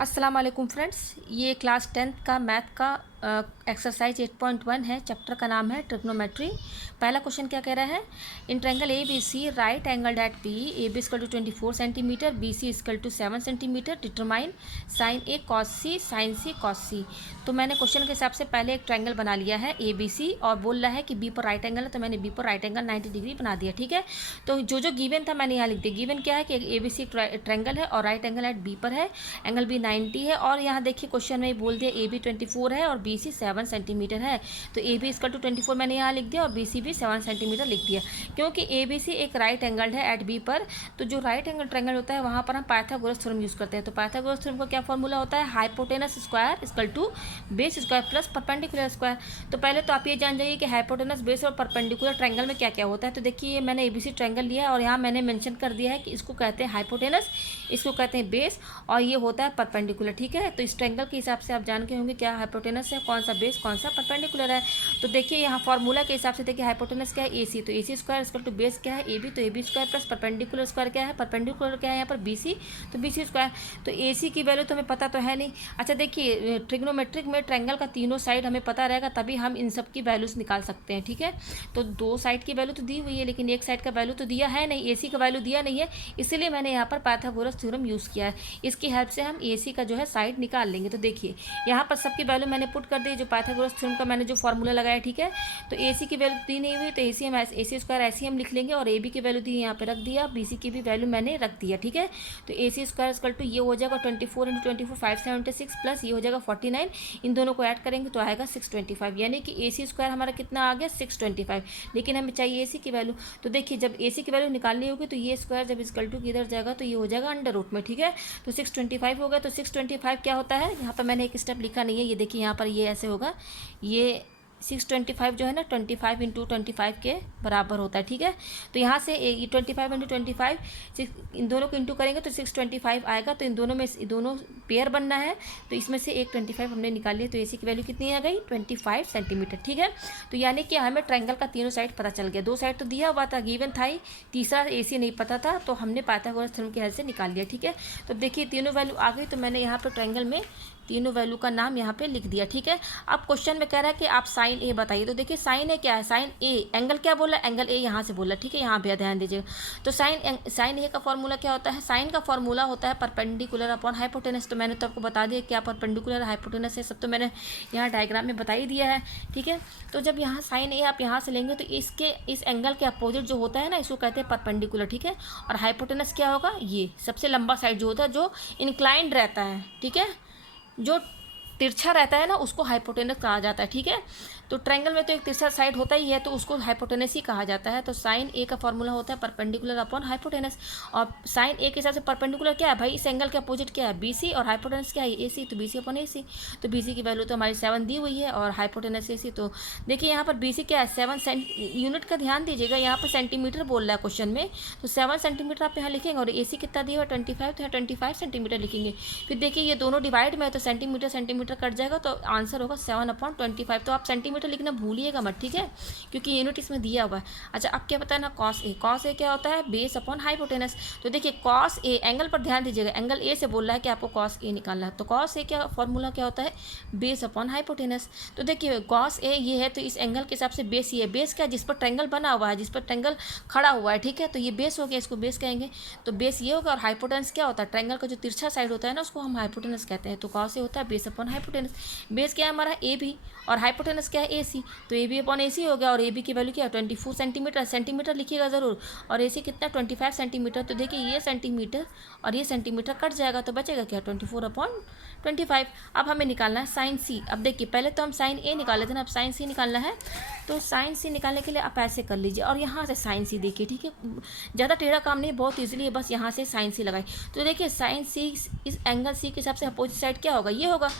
अस्सलाम वालेकुम फ्रेंड्स, ये क्लास 10th का मैथ का एक्सरसाइज 8.1 है। चैप्टर का नाम है ट्रिग्नोमेट्री। पहला क्वेश्चन क्या कह रहा है, in triangle A B C right angle at B, A B equal to 24 centimetre, B C equal to 7 centimetre, determine sine A cos C sine C cos C. तो मैंने क्वेश्चन के हिसाब से पहले एक ट्रायंगल बना लिया है ए बी सी, और बोल रहा है कि बी पर राइट एंगल है, तो मैंने बी पर राइट एंगल 90 डिग्री बना दिया। ठीक है, तो जो गिवन था मैंने यहाँ लिख दिया। गिवन क्या है कि ए बी सी ट्रायंगल है और राइट एंगल एट बी पर है, एंगल बी 90 है, और यहाँ देखिए क्वेश्चन में बोल दिया ए बी 24 है और बी सी 7 सेंटीमीटर है, तो ए बी इक्वल टू 24 मैंने यहाँ लिख दिया और बी सी भी 7 सेंटीमीटर लिख दिया। क्योंकि ए बी सी एक राइट एंगल है एट बी पर, तो जो राइट एंगल ट्रायंगल होता है वहाँ पर हम पाइथागोरस थ्योरम यूज़ करते हैं। तो पाइथागोरस थ्योरम का क्या फॉर्मूला होता है, hypotenuse square equal to base square plus perpendicular square. तो पहले तो आप ये जान जाइए कि हाइपोटेनस, बेस और परपेंडिकुलर ट्रायंगल में क्या क्या होता है। तो देखिए ये मैंने ए बी सी ट्रायंगल लिया है और यहाँ मैंने मेंशन कर दिया है कि इसको कहते हैं हाइपोटेनस, इसको कहते हैं बेस, और ये होता है परपेंडिकुलर। ठीक है, तो इस ट्रायंगल के हिसाब से आप जान के होंगे क्या हाइपोटेनस है, कौन सा बेस, कौन सा परपेंडिकुलर है। तो देखिए यहाँ फॉर्मूला के हिसाब से देखिए हाइपोटेनस क्या है ए सी, तो A C square equal to base क्या है ए बी, तो A B square plus perpendicular square क्या है, परपेंडिकुलर क्या है यहाँ पर बी सी, तो बी सी स्क्वायर। तो ए सी की वैल्यू तो हमें पता तो है नहीं। अच्छा देखिए ट्रिग्नोमेट्रिक में ट्रायंगल का तीनों साइड हमें पता रहेगा, तभी हम इन सब की वैल्यूज निकाल सकते हैं। ठीक है, तो दो साइड की वैल्यू तो दी हुई है, लेकिन एक साइड का वैल्यू तो दिया है नहीं, ए सी का वैल्यू दिया नहीं है, इसलिए मैंने यहाँ पर पाइथागोरस थ्योरम यूज़ किया है। इसकी हेल्प से हम ए सी का जो है साइड निकाल लेंगे। तो देखिए यहाँ पर सबकी वैल्यू मैंने पुट कर दी, जो पाइथागोरस थ्योरम का मैंने जो फॉर्मूला लगाया। ठीक है, तो ए सी की वैल्यू दी नहीं हुई, तो ए सी हम ए सी स्क्वायर ऐसे ही हम लिख लेंगे, और ए बी की वैल्यू दी यहाँ पे रख दिया, बी सी की भी वैल्यू मैंने रख दिया। ठीक है, तो A C square equal to ये हो जाएगा 24 इंटू 24 576 प्लस ये हो जाएगा 49, इन दोनों को ऐड करेंगे तो आएगा 625, यानी कि ए सी स्क्वायर हमारा कितना आ गया 625, लेकिन हमें चाहिए ए सी की वैल्यू। तो देखिए जब ए सी की वैल्यू निकालनी होगी तो ये स्क्वायर जब इक्वल टू किधर जाएगा तो ये हो जाएगा अंडर रूट में। ठीक है, तो 625 होगा, तो 625 क्या होता है, यहाँ पर मैंने एक स्टेप लिखा नहीं है, ये देखिए यहाँ पर ये ऐसे होगा, ये 625 जो है ना 25 इंटू 25 के बराबर होता है। ठीक है, तो यहाँ से 25 इंटू 25 इन दोनों को इंटू करेंगे तो 625 आएगा, तो इन दोनों में दोनों पेयर बनना है, तो इसमें से एक 25 हमने निकाल लिया, तो ए सी की वैल्यू कितनी आ गई 25 सेंटीमीटर। ठीक है, तो यानी कि हमें ट्रायंगल का तीनों साइड पता चल गया, दो साइड तो दिया हुआ था, गिवन था ही, तीसरा ए सी नहीं पता था, तो हमने पाइथागोरस थ्योरम की हेल्प से निकाल लिया। ठीक है, तो देखिए तीनों वैल्यू आ गई, तो मैंने यहाँ पर ट्रायंगल में तीनों वैल्यू का नाम यहाँ पे लिख दिया। ठीक है, अब क्वेश्चन में कह रहा है कि आप साइन ए बताइए। तो देखिए साइन ए क्या है, साइन ए एंगल क्या बोला, एंगल ए यहाँ से बोला। ठीक है, यहाँ पे ध्यान दीजिएगा। तो साइन ए का फॉर्मूला क्या होता है, साइन का फॉर्मूला होता है परपेंडिकुलर अपॉन हाइपोटेनस। तो मैंने तो आपको बता दिया क्या परपेंडिकुलर हाइपोटेनस है, सब तो मैंने यहाँ डायग्राम में बता ही दिया है। ठीक है, तो जब यहाँ साइन ए आप यहाँ से लेंगे तो इसके इस एंगल के अपोजिट जो होता है ना, इसको कहते हैं परपेंडिकुलर। ठीक है, और हाइपोटेनस क्या होगा, ये सबसे लंबा साइड जो होता है, जो इंक्लाइंड रहता है। ठीक है, जो तिरछा रहता है ना उसको हाइपोटेनस कहा जाता है। ठीक है, तो ट्रायंगल में तो एक तिरछा साइड होता ही है, तो उसको हाइपोटेनस ही कहा जाता है। तो साइन ए का फॉर्मूला होता है परपेंडिकुलर अपॉन हाइपोटेनस, और साइन ए के हिसाब से परपेंडिकुलर क्या है भाई, इस एंगल के अपोजिट क्या है बी सी, और हाइपोटेनस क्या है ए सी, तो बी सी अपॉन ए सी। तो बी सी की वैल्यू तो हमारी 7 दी हुई है, और हाइपोटेनस ए सी, तो देखिए यहाँ पर बी सी क्या है 7 यूनिट का ध्यान दीजिएगा, यहाँ पर सेंटीमीटर बोल रहा है क्वेश्चन में, तो 7 सेंटीमीटर आप यहाँ लिखेंगे, और ए सी कितना दिया हुआ 25, तो यहाँ 25 सेंटीमीटर लिखेंगे। फिर देखिए ये दोनों डिवाइड में है, तो सेंटीमीटर सेंटीमीटर कट जाएगा, तो आंसर होगा 7/25। तो आप सेंटीमीटर लिखना भूलिएगा मत, ठीक है, क्योंकि यूनिट इसमें दिया हुआ है। अच्छा अब क्या बताना, कॉस ए, कॉस ए क्या होता है, बेस अपॉन हाइपोटेनस। तो देखिए कॉस ए, एंगल पर ध्यान दीजिएगा, एंगल ए से बोल रहा है कि आपको कॉस ए निकालना है, तो कॉस ए क्या फॉर्मूला क्या होता है, बेस अपॉन हाइपोटेनस। तो देखिए कॉस ए ये है, तो इस एंगल के हिसाब से बेस ये है, बेस क्या जिस पर ट्रायंगल बना हुआ है, जिस पर ट्रायंगल खड़ा हुआ है। ठीक है, तो ये बेस हो गया, इसको बेस कहेंगे, तो बेस ये होगा। और हाइपोटेनस क्या होता है, ट्रायंगल का जो तिरछा साइड होता है ना उसको हम हाइपोटेनस कहते हैं। तो कॉस ए होता है बेस अपॉन हाइपोटेनस। बेस क्या है हमारा ए बी, और हाइपोटेनस क्या है ए सी, तो ए बी अपॉन ए सी हो गया, और ए बी की वैल्यू क्या है 24 सेंटीमीटर, सेंटीमीटर लिखिएगा ज़रूर, और ए सी कितना 25 सेंटीमीटर। तो देखिए ये सेंटीमीटर और ये सेंटीमीटर कट जाएगा, तो बचेगा क्या 24/25। अब हमें निकालना है साइन सी। अब देखिए पहले तो हम साइन ए निकाल लेते हैं ना, अब साइन सी निकालना है। तो साइन सी निकालने के लिए आप ऐसे कर लीजिए, और यहाँ से साइन सी देखिए, ठीक है, ज़्यादा टेढ़ा काम नहीं, बहुत ईजिली है, बस यहाँ से साइन सी लगाए। तो देखिए साइन सी इस एंगल सी के हिसाब से अपोजिट साइड क्या होगा, ये होगा।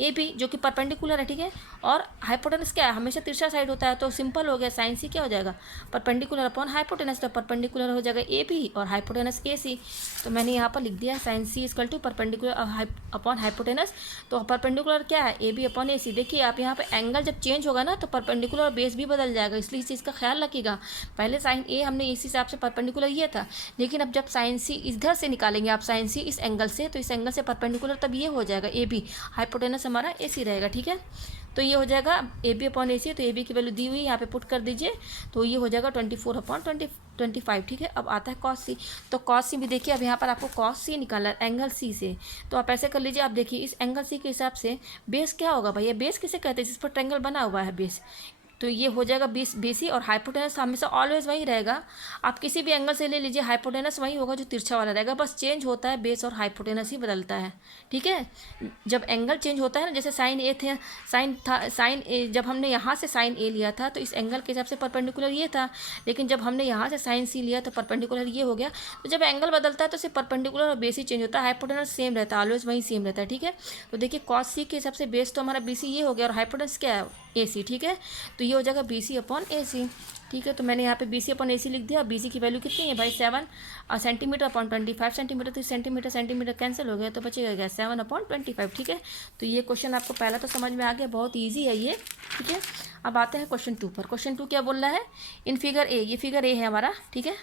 ए बी जो कि परपेंडिकुलर है, ठीक है। और हाइपोटेनस क्या है, हमेशा तिरछा साइड होता है, तो सिंपल हो गया, साइन सी क्या हो जाएगा, परपेंडिकुलर अपॉन हाइपोटेनस, तो परपेंडिकुलर हो जाएगा ए बी और हाइपोटेनस ए सी। तो मैंने यहाँ पर लिख दिया sine C equal to perpendicular upon hypotenuse. तो परपेंडिकुलर क्या है, ए बी अपॉन ए सी। देखिए आप यहाँ पे एंगल जब चेंज होगा ना तो परपेंडिकुलर और बेस भी बदल जाएगा, इसलिए इस चीज़ का ख्याल रखिएगा। पहले साइन ए हमने इस हिसाब से परपेंडिकुलर ये था, लेकिन अब जब साइन सी इधर से निकालेंगे आप, साइन सी इस एंगल से, तो इस एंगल से परपेंडिकुलर, तब ये हो जाएगा ए बी, हाइपोटेनस हमारा ए सी रहेगा, ठीक है। तो ये हो जाएगा A B upon A C. तो ए बी की वैल्यू दी हुई यहाँ पे पुट कर दीजिए, तो ये हो जाएगा 24 अपॉन 25, ठीक है। अब आता है कॉस सी। तो कॉस सी भी देखिए, अब यहाँ पर आपको कॉस सी निकालना है एंगल सी से। तो आप ऐसे कर लीजिए, आप देखिए इस एंगल सी के हिसाब से बेस क्या होगा भैया, बेस किसे कहते हैं, जिस पर ट्रायंगल बना हुआ है बेस। तो ये हो जाएगा बेसी, और हाइपोटेनस हमेशा ऑलवेज वही रहेगा। आप किसी भी एंगल से ले लीजिए, हाइपोटेनस वही होगा जो तिरछा वाला रहेगा, बस चेंज होता है बेस और हाइपोटेनस ही बदलता है, ठीक है। जब एंगल चेंज होता है ना, जैसे साइन ए थे, साइन ए जब हमने यहाँ से साइन ए लिया था तो इस एंगल के हिसाब से परपेंडिकुलर ये था, लेकिन जब हमने यहाँ से साइन सी लिया तो परपेंडिकुलर ये हो गया। तो जब एंगल बदलता है तो सिर्फ परपेंडिकुलर और बेस ही चेंज होता है, हाइपोटेनस सेम रहता है, ऑलवेज वही सेम रहता है, ठीक है। तो देखिए कॉस सी के हिसाब से बेस तो हमारा बी सी ये हो गया, और हाइपोटेनस क्या है, ए सी, ठीक है। तो ये हो जाएगा बी सी अपॉन ए सी, ठीक है। तो मैंने यहाँ पे बी सी अपॉन ए सी लिख दिया। बी सी की वैल्यू कितनी है भाई, 7 सेंटीमीटर अपॉन 25 सेंटीमीटर। तो सेंटीमीटर सेंटीमीटर कैंसिल हो गया, तो बचेगा 7 अपॉन 25, ठीक है। तो ये क्वेश्चन आपको पहला तो समझ में आ गया, बहुत ईजी है ये, ठीक है। अब आते हैं क्वेश्चन 2 पर। क्वेश्चन 2 क्या बोल रहा है, इन फिगर ए, ये फिगर ए है हमारा, ठीक है,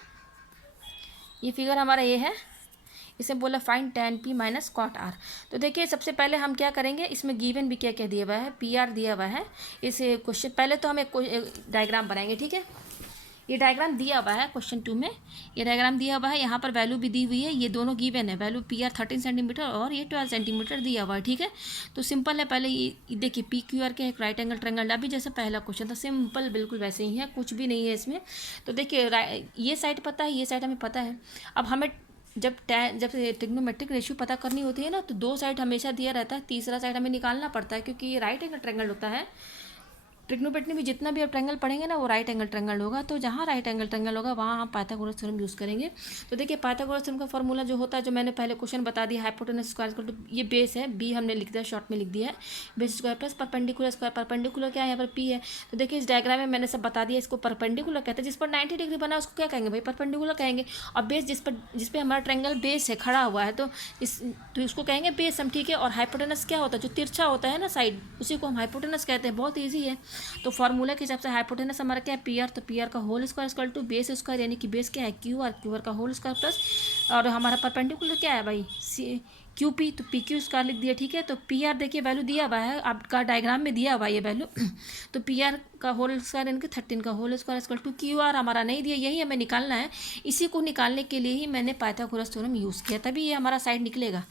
ये फिगर हमारा ए है। इसे बोला find tan p minus cot R. तो देखिए सबसे पहले हम क्या करेंगे, इसमें गिवन भी क्या क्या दिया हुआ है, पी आर दिया हुआ है इस क्वेश्चन। पहले तो हम एक डायग्राम बनाएंगे, ठीक है। ये डायग्राम दिया हुआ है क्वेश्चन 2 में, ये डायग्राम दिया हुआ है, यहाँ पर वैल्यू भी दी हुई है, ये दोनों गिवन है, वैल्यू पी आर 13 सेंटीमीटर और ये 12 सेंटीमीटर दिया हुआ है, ठीक है। तो सिंपल है, पहले ये देखिए पी क्यू आर के एक राइट एंगल ट्रायंगल, अभी जैसे पहला क्वेश्चन था सिंपल बिल्कुल वैसे ही है, कुछ भी नहीं है इसमें। तो देखिए ये साइड पता है, ये साइड हमें पता है। अब हमें जब ट्रिग्नोमेट्रिक रेशियो पता करनी होती है ना, तो 2 साइड हमेशा दिया रहता है, तीसरा साइड हमें निकालना पड़ता है, क्योंकि ये राइट एंगल ट्रायंगल होता है। ट्रिग्नोमेट्री में जितना भी आप ट्रायंगल पढ़ेंगे ना, वो राइट एंगल ट्रायंगल होगा। तो जहाँ राइट एंगल ट्रायंगल होगा वहाँ हम पाइथागोरस थ्योरम यूज़ करेंगे। तो देखिए पाइथागोरस थ्योरम का फॉर्मूला जो होता है, जो मैंने पहले क्वेश्चन बता दिया, हाइपोटेनस स्क्वायर इक्वल टू, ये बेस है, बी हमने लिख दिया, शॉर्ट में लिख दिया है, base square plus perpendicular square. Perpendicular क्या है, यहाँ पर पी है। तो देखिए इस डायग्राम में मैंने सब बता दिया, इसको परपेंडिकुलर कहते हैं, जिस पर 90 डिग्री बना उसको क्या कहेंगे भाई, परपेंडिकुलर कहेंगे। और बेस जिस पे हमारा ट्रायंगल बेस है, खड़ा हुआ है, तो उसको कहेंगे बेस हम, ठीक है। और हाइपोटेनस क्या होता है, जो तिरछा होता है ना साइड, उसी को हम हाइपोटेनस कहते हैं, बहुत ईजी है। तो फॉर्मूला के हिसाब से हाइपोटेनस हमारा क्या है, पी आर। तो पी आर का whole square equal to base square, यानी कि बेस क्या है क्यू आर, क्यू आर का होल स्क्वायर प्लस, और हमारा परपेंडिकुलर क्या है भाई क्यू पी, तो पी क्यू स्क्वायर लिख दिया, ठीक है। तो पी आर देखिए वैल्यू दिया हुआ है, आपका डायग्राम में दिया हुआ है ये वैल्यू। तो पी आर का होल स्क्वायर यानी कि 13 का whole square equal to Q R हमारा नहीं दिया, यही हमें निकालना है। इसी को निकालने के लिए ही मैंने पाइथागोरस थ्योरम यूज़ किया, तभी ये हमारा साइड निकलेगा।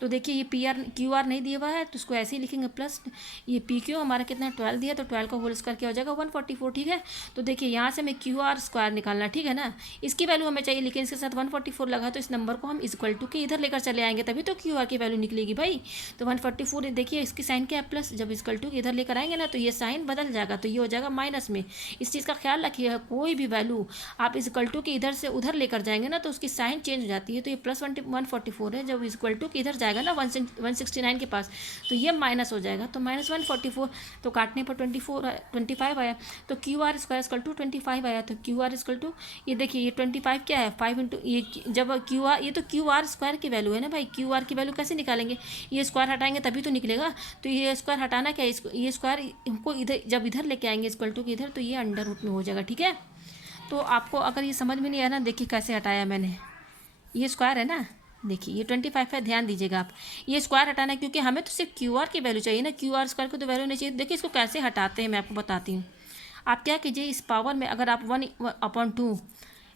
तो देखिए ये पी आर क्यू आर नहीं दिया हुआ है, तो उसको ऐसे ही लिखेंगे, प्लस ये पी क्यू हमारा कितना 12 दिया, तो 12 का होल स्क्वायर क्या हो जाएगा 144, ठीक है। तो देखिए यहाँ से हमें क्यू आर स्क्वायर निकालना, ठीक है ना, इसकी वैल्यू हमें चाहिए, लेकिन इसके साथ 144 लगा, तो इस नंबर को हम इक्वल टू के इधर लेकर चले आएंगे, तभी तो क्यू आर की वैल्यू निकलेगी भाई। तो 144 देखिए इसकी साइन क्या है प्लस, जब इक्वल टू के इधर लेकर आएंगे ना तो ये साइन बदल जाएगा, तो ये हो जाएगा माइनस में। इस चीज़ का ख्याल रखिएगा, कोई भी वैल्यू आप इक्वल टू के इधर से उधर लेकर जाएंगे ना तो उसकी साइन चेंज हो जाती है। तो ये प्लस 144 है, जब इक्वल टू के इधर जाएगा ना 169 के पास, तो ये माइनस हो जाएगा, तो माइनस 144, तो काटने पर 25 आया, तो Q R square equal to 25 आया। तो क्यू आर इक्वल टू, ये देखिए ये 25 क्या है 5 इंटू ये, जब क्यू आर, ये तो क्यू आर स्क्वायर की वैल्यू है ना भाई, क्यू आर की वैल्यू कैसे निकालेंगे, ये स्क्वायर हटाएंगे तभी तो निकलेगा। तो ये स्क्वायर हटाना क्या है, ये स्क्वायर हमको इधर जब इधर लेके आएंगे इक्वल टू के इधर, तो ये अंडर रूट में हो जाएगा, ठीक है। तो आपको अगर ये समझ में नहीं आया ना, देखिए कैसे हटाया मैंने, ये स्क्वायर है ना, देखिए ये 25 है, ध्यान दीजिएगा आप, ये स्क्वायर हटाना है, क्योंकि हमें तो सिर्फ क्यू आर की वैल्यू चाहिए ना, क्यू आर स्क्वायर को तो वैल्यू नहीं चाहिए। देखिए इसको कैसे हटाते हैं मैं आपको बताती हूँ। आप क्या कीजिए, इस पावर में अगर आप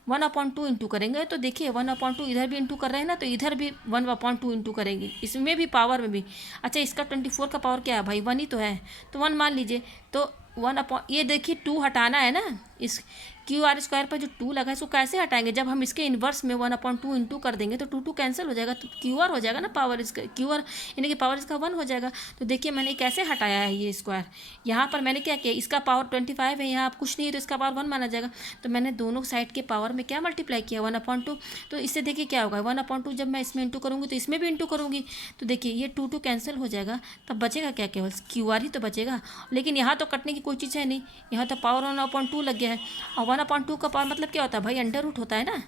1/2 इंटू करेंगे, तो देखिए 1/2 इधर भी इंटू कर रहे हैं ना, तो इधर भी 1/2 इंटू करेंगे, इसमें भी पावर में भी। अच्छा इसका 24 का पावर क्या है भाई, 1 ही तो है, तो 1 मान लीजिए। तो 1 ये देखिए 2 हटाना है ना, इस क्यू आर स्क्वायर पर जो 2 लगा है इसको कैसे हटाएंगे, जब हम इसके इन्वर्स में 1/2 इंटू कर देंगे तो 2 कैंसिल हो जाएगा, तो क्यू आर हो जाएगा ना, पावर इसका क्यू आर यानी कि पावर इसका 1 हो जाएगा। तो देखिए मैंने कैसे हटाया है ये स्क्वायर, यहाँ पर मैंने क्या किया, इसका पावर 25 है, यहाँ कुछ नहीं है तो इसका पावर 1 माना जाएगा, तो मैंने दोनों साइड के पावर में क्या मल्टीप्लाई किया 1/2। तो इससे देखिए क्या होगा 1/2 जब मैं इसमें इंटू करूँगी तो इसमें भी इंटू करूँगी, तो देखिए ये 2 कैंसिल हो जाएगा, तब बचेगा क्या, केवल क्यू आर ही तो बचेगा। लेकिन यहाँ तो कटने की कोई चीज़ है नहीं, यहाँ तो पावर 1/2 लग गया है, और 1/2 का पावर मतलब क्या होता है भाई, अंडर रूट होता है ना।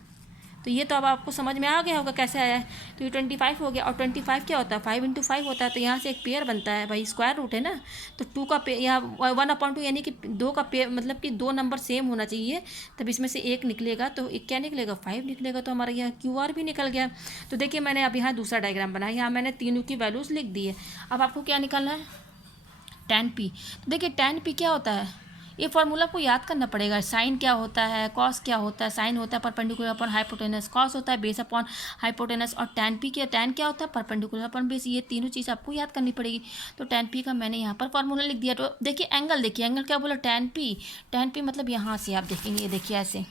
तो ये तो अब आपको समझ में आ गया होगा कैसे आया है। तो ये 25 हो गया, और 25 क्या होता है 5 × 5 होता है, तो यहाँ से एक पेयर बनता है भाई, स्क्वायर रूट है ना, तो 2 का पेयर यहाँ 1/2 यानी कि 2 का पेयर, मतलब कि 2 नंबर सेम होना चाहिए, तब इसमें से एक निकलेगा, तो एक क्या निकलेगा 5 निकलेगा, तो हमारा यहाँ क्यू आर भी निकल गया। तो देखिए मैंने अब यहाँ दूसरा डायग्राम बनाया, यहाँ मैंने तीनों की वैल्यूज़ लिख दी है। अब आपको क्या निकालना है, tan p। तो देखिए tan p क्या होता है, ये फॉर्मूला को याद करना पड़ेगा। साइन क्या होता है, कॉस क्या होता है, साइन होता है परपेंडिकुलर अपॉन हाइपोटेनस, कॉस होता है बेस अपॉन हाइपोटेनस, और tan p क्या होता है परपेंडिकुलर अपॉन बेस। ये तीनों चीज़ आपको याद करनी पड़ेगी। तो tan p का मैंने यहाँ पर फॉर्मूला लिख दिया। तो देखिए एंगल क्या बोला, tan p मतलब यहाँ से आप देखेंगे, ये देखिए ऐसे,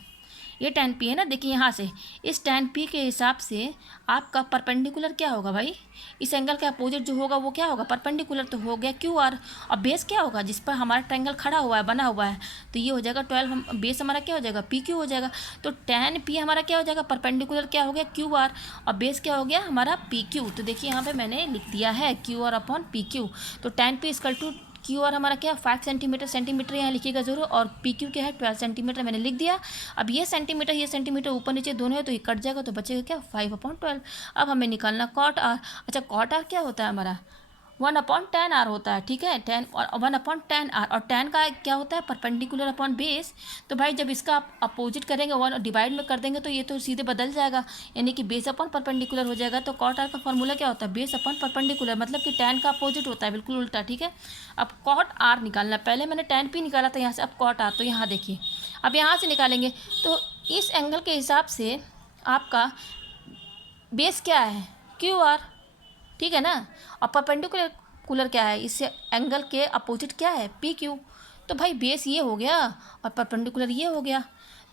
ये tan p है ना, देखिए यहाँ से इस tan p के हिसाब से आपका परपेंडिकुलर क्या होगा भाई, इस एंगल के अपोजिट जो होगा वो क्या होगा परपेंडिकुलर, तो हो गया क्यू आर। और बेस क्या होगा, जिस पर हमारा ट्रायंगल खड़ा हुआ है, बना हुआ है, तो ये हो जाएगा 12, बेस हमारा क्या हो जाएगा पी क्यू हो जाएगा। तो tan p हमारा क्या हो जाएगा, परपेंडिकुलर क्या हो गया क्यू आर, और बेस क्या हो गया हमारा पी क्यू। तो देखिए यहाँ पर मैंने लिख दिया है Q R upon P Q. तो tan p equal to Q R हमारा क्या 5 सेंटीमीटर यहाँ लिखिएगा जरूर, और पी क्यू क्या है 12 सेंटीमीटर मैंने लिख दिया। अब ये सेंटीमीटर ऊपर नीचे दोनों है, तो ये कट जाएगा, तो बचेगा क्या 5/12। अब हमें निकालना कॉट आर। अच्छा कॉट आर क्या होता है हमारा 1/tan r होता है, ठीक है, 1/tan r, और tan का क्या होता है परपेंडिकुलर अपॉन बेस। तो भाई जब इसका आप अपोजिट करेंगे 1 डिवाइड में कर देंगे तो ये तो सीधे बदल जाएगा, यानी कि बेस अपॉन परपेंडिकुलर हो जाएगा। तो कॉट आर का फॉर्मूला क्या होता है बेस अपॉन परपेंडिकुलर, मतलब कि tan का अपोजिट होता है, बिल्कुल उल्टा, ठीक है। अब कॉट आर निकालना, पहले मैंने tan p निकाला था यहाँ से, अब कॉट आर, तो यहाँ देखिए अब यहाँ से निकालेंगे, तो इस एंगल के हिसाब से आपका बेस क्या है क्यू आर, ठीक है ना, और परपेंडिकुलर क्या है, इससे एंगल के अपोजिट क्या है पी क्यू। तो भाई बेस ये हो गया और परपेंडिकुलर ये हो गया,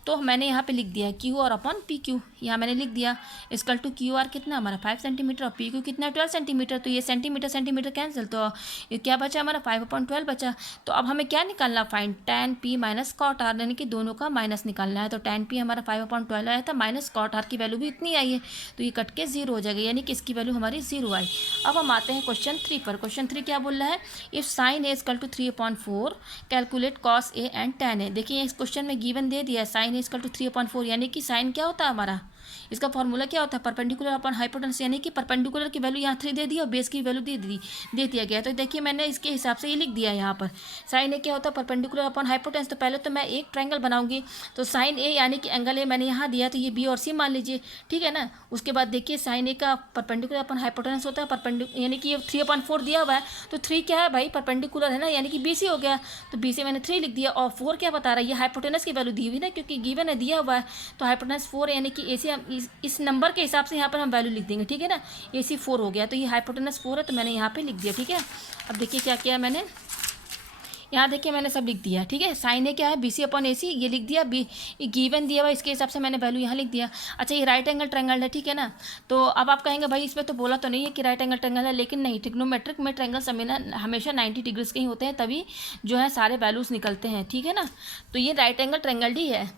तो मैंने यहाँ पे लिख दिया है Q R upon P Q, यहाँ मैंने लिख दिया इक्वल टू क्यू आर कितना हमारा 5 सेंटीमीटर और पी क्यू कितना 12 सेंटीमीटर। तो ये सेंटीमीटर कैंसिल, तो ये क्या बचा हमारा 5/12 बचा। तो अब हमें क्या निकालना find tan p minus cot R, यानी कि दोनों का माइनस निकालना है। तो tan p हमारा 5/12 आया था, माइनस कॉट आर की वैल्यू भी इतनी आई है, तो ये कट के 0 हो जाएगा, यानी कि इसकी वैल्यू हमारी 0 आई। अब हम आते हैं क्वेश्चन 3 पर। क्वेश्चन 3 क्या बोल रहा है, if sine A equal to 3/4 calculate cos A and tan A. देखिए इस क्वेश्चन में गिवन दे दिया है साइन ए इक्वल टू 3/4, यानी कि साइन क्या होता है हमारा, इसका फॉर्मूला क्या होता है परपेंडिकुलर अपॉन हाइपोटेनस, यानी कि परपेंडिकुलर की वैल्यू यहाँ 3 दे दी और बेस की वैल्यू दे दिया गया। तो देखिए मैंने इसके हिसाब से ये लिख दिया है यहाँ पर, साइन ए क्या होता है परपेंडिकुलर अपॉन हाइपोटेनस। तो पहले तो मैं एक ट्रायंगल बनाऊंगी, तो साइन ए यानी कि एंगल ए मैंने यहाँ दिया, तो ये बी और सी मान लीजिए, ठीक है ना। उसके बाद देखिए साइन ए का परपेंडिकुलर अपॉन हाइपोटेनस होता है यानी कि ये 3/4 दिया हुआ है, तो 3 क्या है भाई परपेंडिकुलर है ना, यानी कि बी सी हो गया, तो बी सी मैंने 3 लिख दिया। और 4 क्या बता रहा है, ये हाइपोटेनस की वैल्यू दी हुई ना, क्योंकि गिवन है दिया हुआ है, तो हाइपोटेनस 4 यानी कि ए सी इस नंबर के हिसाब से यहाँ पर हम वैल्यू लिख देंगे, ठीक है ना। ए सी 4 हो गया, तो ये हाइपोटेनस 4 है, तो मैंने यहाँ पे लिख दिया, ठीक है। अब देखिए क्या किया मैंने, यहाँ देखिए मैंने सब लिख दिया, ठीक है। साइन ए क्या है बी सी अपॉन ए सी, ये लिख दिया, बी गिवन दिया हुआ इसके हिसाब से मैंने वैल्यू यहाँ लिख दिया। अच्छा ये राइट एंगल ट्रायंगल है, ठीक है ना। तो अब आप कहेंगे भाई इसमें तो बोला तो नहीं है कि राइट एंगल ट्रायंगल है, लेकिन नहीं, ट्रिग्नोमेट्रिक में ट्रायंगल हमेशा 90 डिग्रीज के ही होते हैं, तभी जो है सारे वैल्यूज़ निकलते हैं, ठीक है ना। तो ये राइट एंगल ट्रायंगल ही है,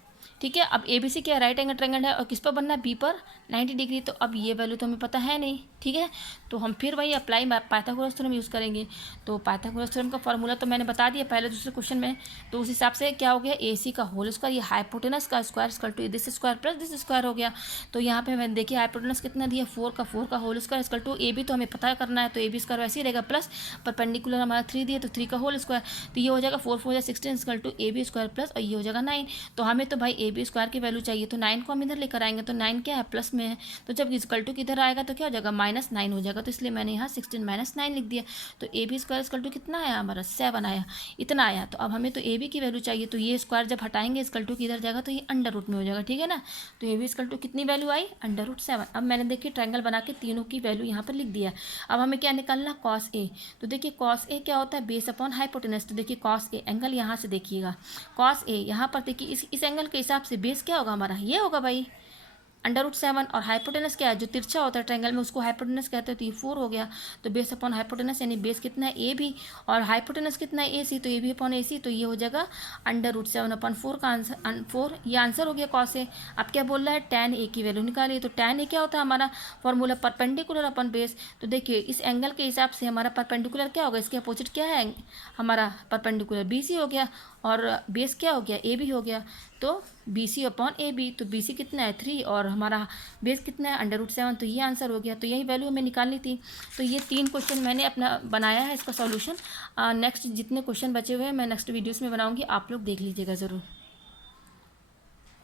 ठीक है। अब ए बी सी क्या राइट एंगल ट्रायंगल है, और किस पर बनना है बी पर 90 डिग्री, तो अब ये वैल्यू तो हमें पता है नहीं, ठीक है। तो हम फिर वही अप्लाई पाइथागोरस थ्योरम यूज़ करेंगे। तो पाइथागोरस थ्योरम का फॉर्मूला तो मैंने बता दिया पहले दूसरे क्वेश्चन में, तो उस हिसाब से क्या हो गया ए सी का होल स्क्वायर, ये हाइपोटेनस का square equal to this square plus this square हो गया। तो यहाँ पे मैंने देखिए हाइपोटेनस कितना दिया 4 का whole square equal to A B, तो हमें पता करना है, तो ए बी स्क्वायर वैसे ही रहेगा, प्लस परपेंडिकुलर हमारा 3 दिया, तो 3 का होल स्क्वायर, तो ये हो जाएगा 4 4 16 equal to A B square plus, और ये हो जाएगा 9। तो हमें तो भाई ए बी स्क्वायर की वैल्यू चाहिए, तो 9 को हम इधर लेकर आएंगे, तो 9 क्या है प्लस में है, तो जब इक्वल टू किधर आएगा तो क्या हो जाएगा -9 हो जाएगा, तो इसलिए मैंने यहाँ 16 - 9 लिख दिया। तो A B square equal to कितना आया हमारा 7 आया, इतना आया। तो अब हमें तो ए बी की वैल्यू चाहिए, तो ये स्क्वायर जब हटाएंगे इक्वल टू किधर जाएगा तो ये अंडर रूट में हो जाएगा, ठीक है ना। तो ए बी इक्वल टू कितनी वैल्यू आई √7। अब मैंने देखिए ट्रायंगल बना के तीनों की वैल्यू यहाँ पर लिख दिया। अब हमें क्या निकालना कॉस ए, तो देखिए कॉस ए क्या होता है बेस अपॉन हाइपोटेनस, तो देखिए कॉस ए एंगल यहाँ से देखिएगा, कॉस ए यहाँ पर देखिए इस एंगल के हिसाब से बेस क्या होगा हमारा, ये होगा भाई √7, और हाइपोटेनस क्या है जो तिरछा होता है ट्रायंगल में उसको हाइपोटेनस कहते हैं, तो ये 4 हो गया। तो बेस अपॉन हाइपोटेनस यानी बेस कितना है ए भी, और हाइपोटेनस कितना है ए सी, तो A B upon A C, तो ये हो जाएगा √7/4 का आंसर 4, ये आंसर हो गया कॉस ए। अब क्या बोल रहा है tan ए की वैल्यू निकालिए, तो tan ए क्या होता है हमारा फॉर्मूला परपेंडिकुलर अपॉन बेस। तो देखिए इस एंगल के हिसाब से हमारा परपेंडिकुलर क्या होगा, इसके अपोजिट क्या है हमारा परपेंडिकुलर बी सी हो गया, और बेस क्या हो गया ए बी हो गया, तो B C upon A B, तो बी सी कितना है 3 और हमारा बेस कितना है √7, तो ये आंसर हो गया। तो यही वैल्यू हमें निकालनी थी। तो ये 3 क्वेश्चन मैंने अपना बनाया है इसका सॉल्यूशन। नेक्स्ट जितने क्वेश्चन बचे हुए हैं मैं नेक्स्ट वीडियोस में बनाऊंगी, आप लोग देख लीजिएगा ज़रूर।